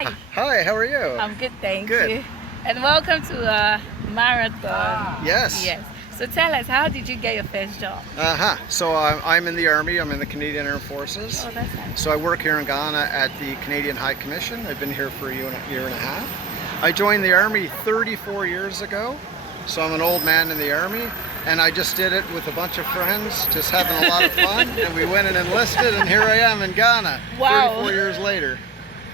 Hi, how are you? I'm good, thank Good. you. And welcome to a marathon. Yes. Yes. So tell us, how did you get your first job? So I'm in the Army. I'm in the Canadian Armed Forces. Oh, that's nice. So I work here in Ghana at the Canadian High Commission. I've been here for a year and a half. I joined the Army 34 years ago. So I'm an old man in the Army. And I just did it with a bunch of friends, just having a lot of fun. And we went and enlisted, and here I am in Ghana, Wow. 34 years later.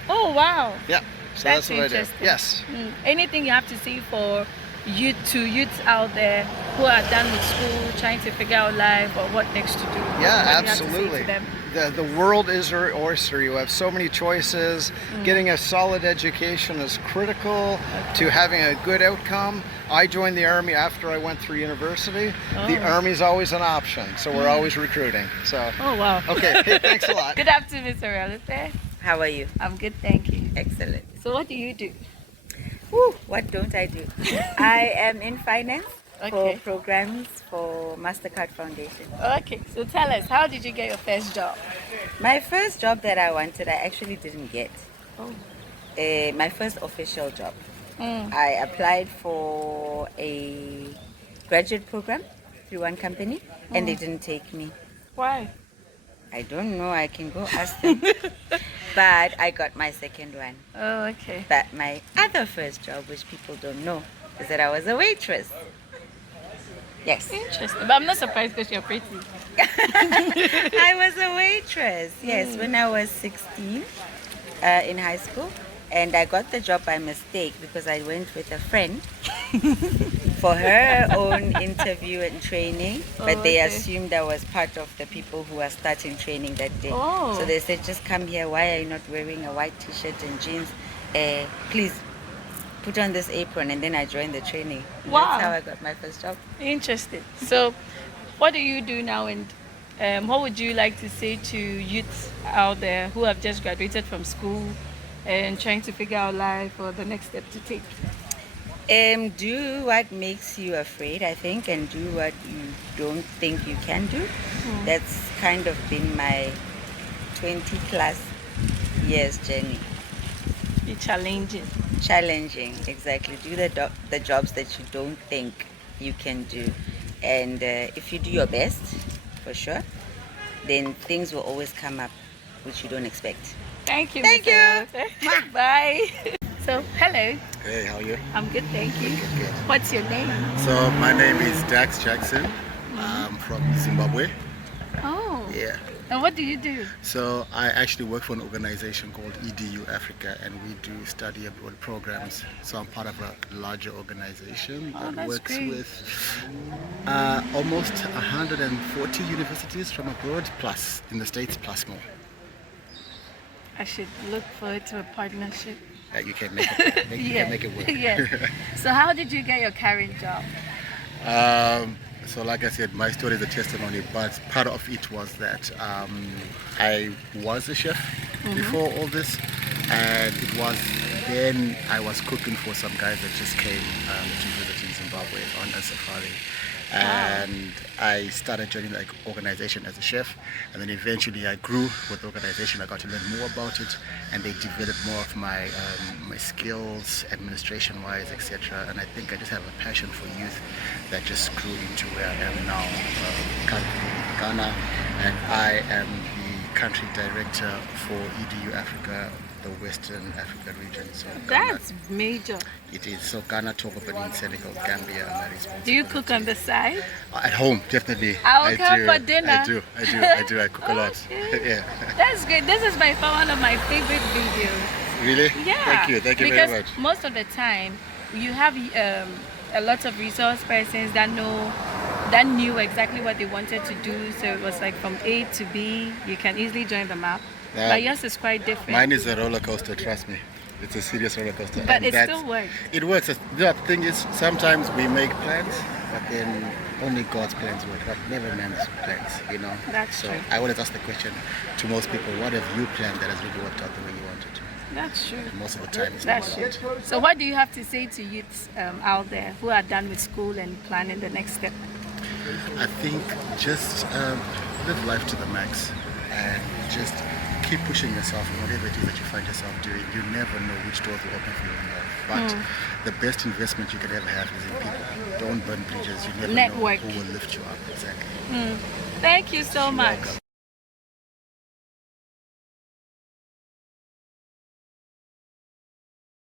Oh, wow. Yeah. So That's that's what I do. interesting. Yes. Anything you have to say for youths out there who are done with school, trying to figure out life or what next to do? Yeah, What do you have to say to absolutely. them? The world is your oyster. You have so many choices. Getting a solid education is critical to having a good outcome. I joined the Army after I went through university. The Oh. Army's always an option, so we're always recruiting. So, Oh, wow. okay, hey, thanks a lot. Good afternoon, Mr. Realite. How are you? I'm good, thank you. Excellent. So what do you do? Woo, what don't I do? I am in finance Okay. for programs for MasterCard Foundation. Okay, so tell us, how did you get your first job? My first job that I wanted, I actually didn't get. Oh. My first official job. Mm. I applied for a graduate program through one company and they didn't take me. Why? I don't know, I can go ask them. But I got my second one. Oh, okay. But my other first job, which people don't know, is that I was a waitress. Yes. Interesting. But I'm not surprised because you're pretty. I was a waitress, yes, when I was 16 in high school. And I got the job by mistake because I went with a friend for her own interview and training. But they okay. assumed I was part of the people who were starting training that day. Oh. So they said, just come here. Why are you not wearing a white t-shirt and jeans? Please put on this apron. And then I joined the training. Wow. That's how I got my first job. Interesting. So, what do you do now, and what would you like to say to youths out there who have just graduated from school and trying to figure out life or the next step to take? Do what makes you afraid, I think, and do what you don't think you can do. That's kind of been my 20 plus years journey. Be challenging. Challenging, exactly. Do the jobs that you don't think you can do. And if you do your best, for sure, then things will always come up which you don't expect. Thank you. Thank Mr. Walter. Bye. So, hello. Hey, how are you? I'm good, thank you. Good. What's your name? So my name is Dax Jackson. I'm from Zimbabwe. Oh. Yeah. And what do you do? So I actually work for an organization called EDU Africa, and we do study abroad programs. So I'm part of a larger organization Oh, that that's works great. with almost 140 universities from abroad, plus in the States, plus more. I should look forward to a partnership. That you can make it, you can make it work. Yes. So, how did you get your current job? So like I said, my story is a testimony, but part of it was that I was a chef before all this, and it was then I was cooking for some guys that just came to visit in Zimbabwe on a safari. And I started joining the organization as a chef, and then eventually I grew with the organization. I got to learn more about it, and they developed more of my my skills, administration-wise, etc. And I think I just have a passion for youth that just grew into where I am now, currently in Ghana, and I am the country director for EDU Africa, the Western Africa region. So Ghana, That's major. it is. So Ghana, Togo, Benin, Senegal, Gambia, and Do you cook on the side? at home, definitely. I'll come for dinner. I do. I cook a lot. Okay. Yeah. That's great. This is by far one of my favorite videos. Really? Yeah. Thank you. Thank you because very much. most of the time, you have a lot of resource persons that knew exactly what they wanted to do. So it was like from A to B. You can easily join the map. Yeah. But yours is quite different. Mine is a roller coaster, trust me. It's a serious roller coaster. But And it that's- still works. It works. The thing is, sometimes we make plans, but then only God's plans work, but never man's plans, you know? That's so true. I always ask the question to most people, what have you planned that has really worked out the way you wanted to? That's true. Most of the time, it's That's not. true. So what do you have to say to youths out there who are done with school and planning the next step? I think just live life to the max and just keep pushing yourself in whatever it is that you find yourself doing. You never know which doors will open for you in life. But the best investment you can ever have is in people. Don't burn bridges. You never Network. know who will lift you up. Exactly. Thank you so much. Welcome.